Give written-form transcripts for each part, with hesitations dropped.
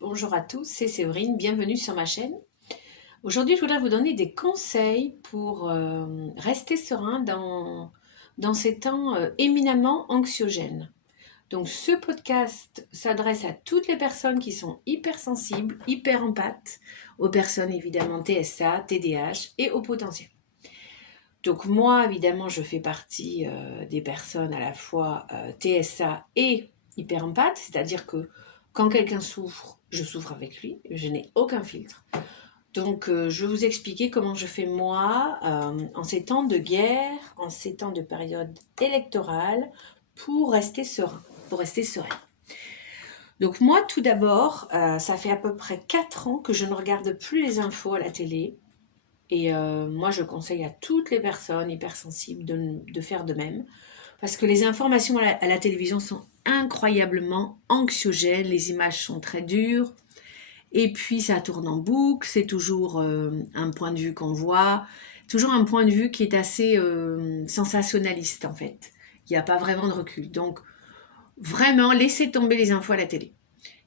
Bonjour à tous, c'est Séverine, bienvenue sur ma chaîne. Aujourd'hui, je voudrais vous donner des conseils pour rester serein dans ces temps éminemment anxiogènes. Donc ce podcast s'adresse à toutes les personnes qui sont hypersensibles, hyper empathes, aux personnes évidemment TSA, TDAH et au potentiel. Donc moi, évidemment, je fais partie des personnes à la fois TSA et hyper empathe, c'est-à-dire que quand quelqu'un souffre, je souffre avec lui, je n'ai aucun filtre. Donc je vais vous expliquer comment je fais moi en ces temps de guerre, en ces temps de période électorale, pour rester serein, pour rester serein. Donc moi, tout d'abord, ça fait à peu près 4 ans que je ne regarde plus les infos à la télé. Et moi, je conseille à toutes les personnes hypersensibles de faire de même. Parce que les informations à la télévision sont incroyablement anxiogènes. Les images sont très dures. Et puis, ça tourne en boucle. C'est toujours un point de vue qu'on voit. Toujours un point de vue qui est assez sensationnaliste, en fait. Il n'y a pas vraiment de recul. Donc, vraiment, laissez tomber les infos à la télé.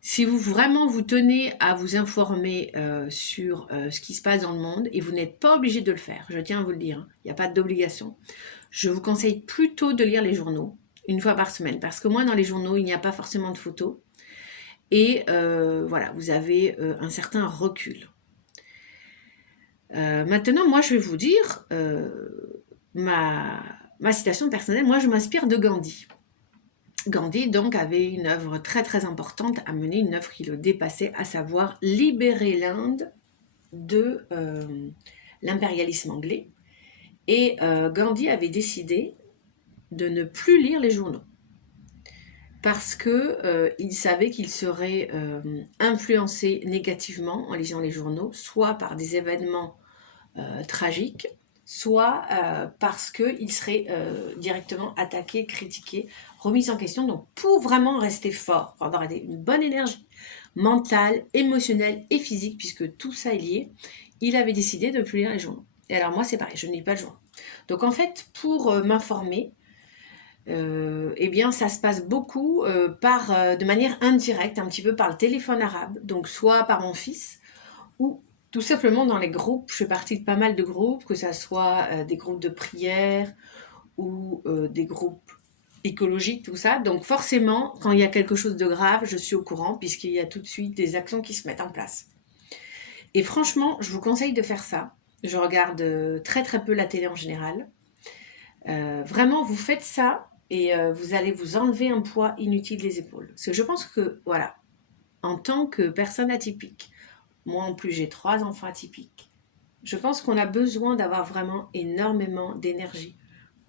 Si vous vraiment vous tenez à vous informer sur ce qui se passe dans le monde, et vous n'êtes pas obligé de le faire, je tiens à vous le dire, il n'y a pas d'obligation, je vous conseille plutôt de lire les journaux une fois par semaine, parce que moi dans les journaux, il n'y a pas forcément de photos, et voilà, vous avez un certain recul. Maintenant, moi je vais vous dire ma citation personnelle, moi je m'inspire de Gandhi. Gandhi donc avait une œuvre très très importante à mener, une œuvre qui le dépassait, à savoir libérer l'Inde de l'impérialisme anglais. Et Gandhi avait décidé de ne plus lire les journaux parce que il savait qu'il serait influencé négativement en lisant les journaux, soit par des événements tragiques, soit parce qu'il serait directement attaqué, critiqué, remis en question. Donc pour vraiment rester fort, pour avoir une bonne énergie mentale, émotionnelle et physique, puisque tout ça est lié, il avait décidé de ne plus lire les journaux. Et alors moi c'est pareil, je ne lis pas de journaux. Donc en fait, pour m'informer, eh bien ça se passe beaucoup de manière indirecte, un petit peu par le téléphone arabe, donc soit par mon fils, ou tout simplement dans les groupes. Je fais partie de pas mal de groupes, que ce soit des groupes de prière ou des groupes écologiques, tout ça. Donc forcément, quand il y a quelque chose de grave, je suis au courant, puisqu'il y a tout de suite des actions qui se mettent en place. Et franchement, je vous conseille de faire ça. Je regarde très très peu la télé en général. Vraiment, vous faites ça et vous allez vous enlever un poids inutile des épaules. Parce que je pense que, voilà, en tant que personne atypique, moi en plus j'ai 3 enfants atypiques, je pense qu'on a besoin d'avoir vraiment énormément d'énergie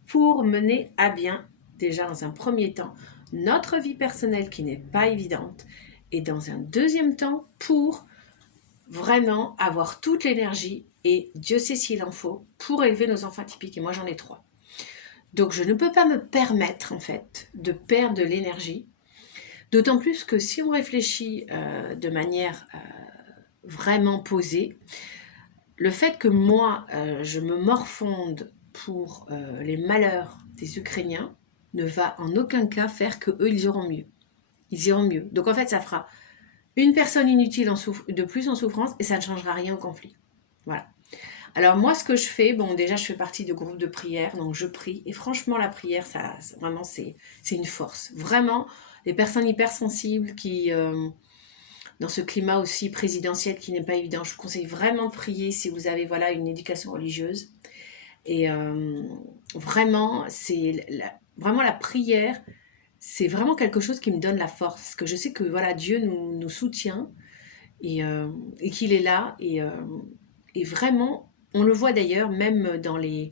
pour mener à bien, déjà dans un premier temps, notre vie personnelle qui n'est pas évidente, et dans un deuxième temps, pour vraiment avoir toute l'énergie, et Dieu sait s'il en faut, pour élever nos enfants atypiques. Et moi j'en ai 3. Donc je ne peux pas me permettre en fait de perdre de l'énergie, d'autant plus que si on réfléchit de manière vraiment posée, le fait que moi je me morfonde pour les malheurs des Ukrainiens ne va en aucun cas faire que eux ils iront mieux. Ils iront mieux. Donc en fait ça fera une personne inutile de plus en souffrance et ça ne changera rien au conflit. Voilà. Alors moi, ce que je fais, bon déjà je fais partie de groupes de prière, donc je prie. Et franchement, la prière, ça vraiment c'est une force. Vraiment, les personnes hypersensibles qui, dans ce climat aussi présidentiel qui n'est pas évident, je vous conseille vraiment de prier si vous avez voilà une éducation religieuse. Et vraiment, vraiment la prière, c'est vraiment quelque chose qui me donne la force. Parce que je sais que voilà, Dieu nous soutient et qu'il est là. Et vraiment, on le voit d'ailleurs même dans les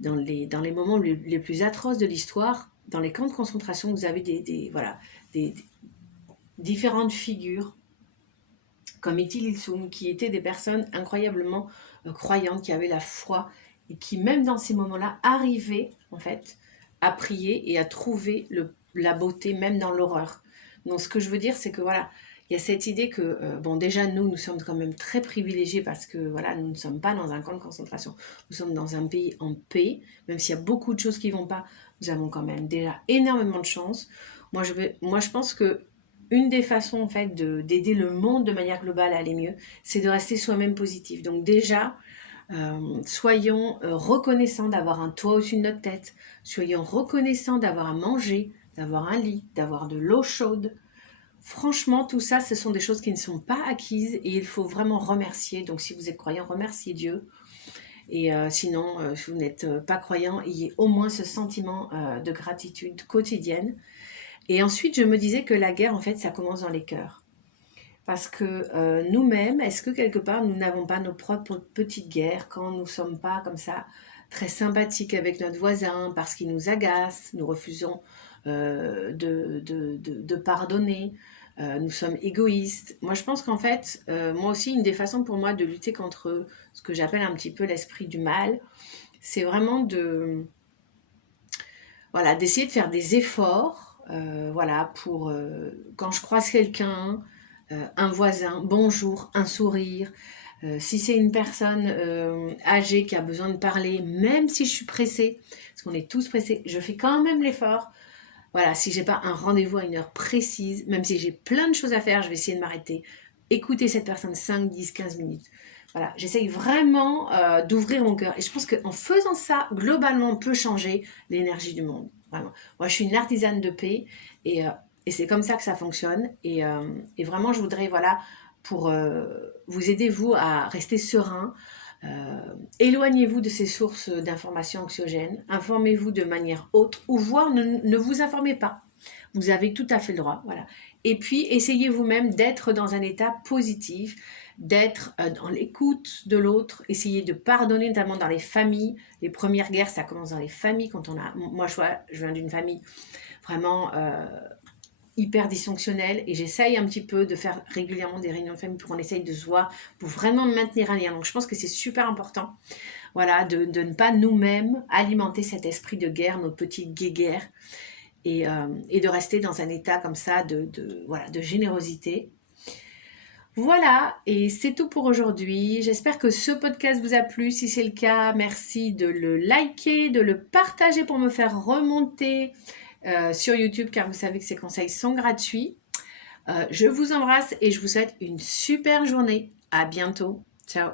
moments les plus atroces de l'histoire, dans les camps de concentration, vous avez des différentes figures, comme Ethel Ilsoum, qui étaient des personnes incroyablement croyantes, qui avaient la foi, et qui même dans ces moments-là arrivaient en fait à prier et à trouver la beauté même dans l'horreur. Donc ce que je veux dire, c'est que voilà, il y a cette idée que, bon déjà nous sommes quand même très privilégiés parce que voilà, nous ne sommes pas dans un camp de concentration, nous sommes dans un pays en paix, même s'il y a beaucoup de choses qui ne vont pas, nous avons quand même déjà énormément de chance. Moi je pense que une des façons en fait d'aider le monde de manière globale à aller mieux, c'est de rester soi-même positif. Donc déjà, soyons reconnaissants d'avoir un toit au-dessus de notre tête, soyons reconnaissants d'avoir à manger, d'avoir un lit, d'avoir de l'eau chaude. Franchement, tout ça, ce sont des choses qui ne sont pas acquises et il faut vraiment remercier. Donc si vous êtes croyant, remerciez Dieu. Et sinon, si vous n'êtes pas croyant, ayez au moins ce sentiment de gratitude quotidienne. Et ensuite, je me disais que la guerre, en fait, ça commence dans les cœurs. Parce que nous-mêmes, est-ce que quelque part, nous n'avons pas nos propres petites guerres quand nous ne sommes pas comme ça très sympathiques avec notre voisin parce qu'il nous agace, nous refusons de pardonner, nous sommes égoïstes. Moi, je pense qu'en fait, moi aussi, une des façons pour moi de lutter contre ce que j'appelle un petit peu l'esprit du mal, c'est vraiment voilà, d'essayer de faire des efforts, voilà, pour quand je croise quelqu'un, un voisin, bonjour, un sourire. Si c'est une personne âgée qui a besoin de parler, même si je suis pressée, parce qu'on est tous pressés, je fais quand même l'effort. Voilà, si j'ai pas un rendez-vous à une heure précise, même si j'ai plein de choses à faire, je vais essayer de m'arrêter, écouter cette personne 5, 10, 15 minutes. Voilà, j'essaye vraiment d'ouvrir mon cœur. Et je pense qu'en faisant ça, globalement, on peut changer l'énergie du monde. Vraiment. Moi, je suis une artisane de paix et c'est comme ça que ça fonctionne. Et vraiment, je voudrais, voilà, pour vous aider, vous, à rester serein. Éloignez-vous de ces sources d'informations anxiogènes. Informez-vous de manière autre ou voire ne vous informez pas. Vous avez tout à fait le droit. Voilà. Et puis, essayez vous-même d'être dans un état positif, d'être dans l'écoute de l'autre, essayez de pardonner, notamment dans les familles. Les premières guerres, ça commence dans les familles. Quand on a, moi, je viens d'une famille vraiment hyper dysfonctionnelle et j'essaye un petit peu de faire régulièrement des réunions de famille pour qu'on essaye de se voir, pour vraiment maintenir un lien. Donc, je pense que c'est super important, voilà, de ne pas nous-mêmes alimenter cet esprit de guerre, nos petites guéguerres, et de rester dans un état comme ça voilà, de générosité. Voilà, et c'est tout pour aujourd'hui. J'espère que ce podcast vous a plu. Si c'est le cas, merci de le liker, de le partager pour me faire remonter sur YouTube, car vous savez que ces conseils sont gratuits. Je vous embrasse et je vous souhaite une super journée. À bientôt. Ciao.